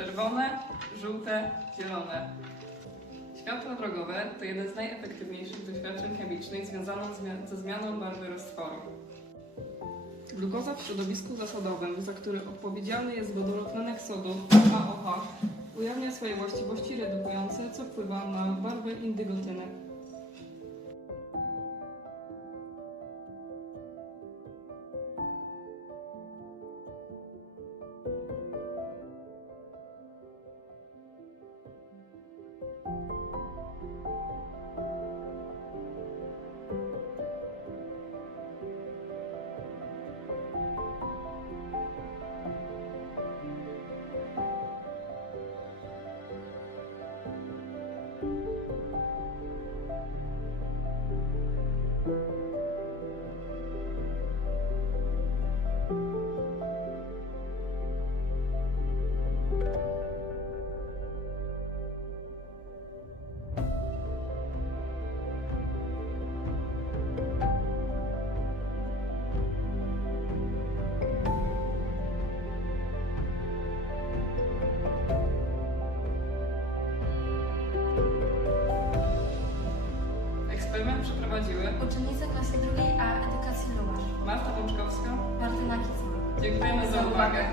Czerwone, żółte, zielone. Światła drogowe to jeden z najefektywniejszych doświadczeń chemicznych związanych ze zmianą barwy roztworu. Glukoza w środowisku zasadowym, za który odpowiedzialny jest wodorotlenek sodu AOH, ujawnia swoje właściwości redukujące, co wpływa na barwę Eksperyment przeprowadziły Uczennice klasy drugiej A edukacji Lubasz. Marta Bączkowska. Martyna Kicman. Dziękujemy za uwagę.